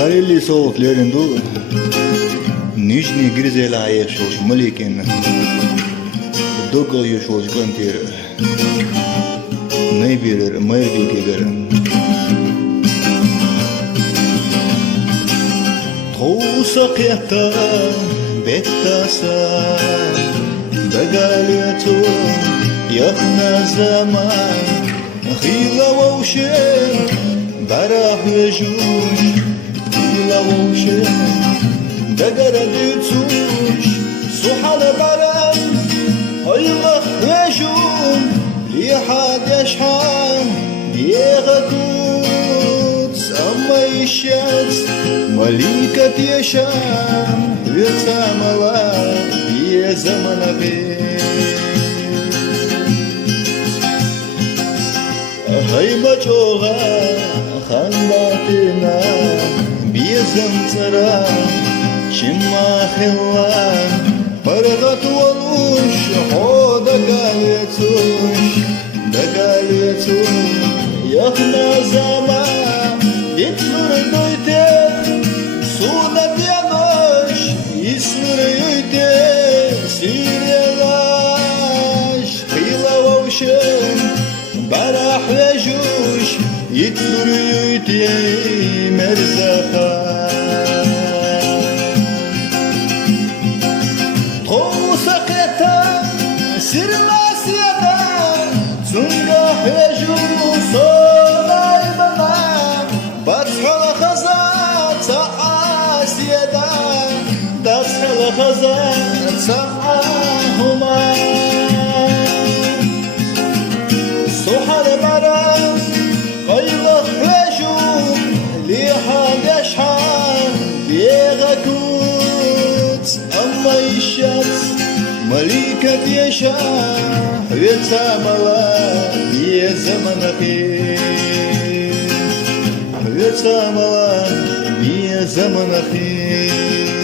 Kareli soğuklarında Nijni Grizela yaşıyor Malikin Dokal yaşıyor kantir Ne bilir maybi giderim Toğusak yatta bettasa Begaletu yakna zaman Khila vavşen Barah vejuş Khila vavşen Begara dütüş Suhala baran Haylah vejum Lihad yaşhan Diyegakut Amma işyat Malikat yaşam Vetsamalar Diye zamana Hayba çoğa Khandatina Bizem tsara Çimma khillan Paragat walush Hoda galetush Da galetush Yakna zaman Ditnur doyte Suda dianosh İsmir yüyte Sirelash Khila vavşen Barah vejuş Yitnur yüyte Merzakha Sirmasiyada Tunga heju solay bana Bathala khaza Asiyada Bathala khaza Huma Suhar bara Qaylah heju Lihad yaşhan Yegakut Amma işyat Malikat yaşa Vetsamala Diye zaman akhir Vetsamala Diye zaman akhir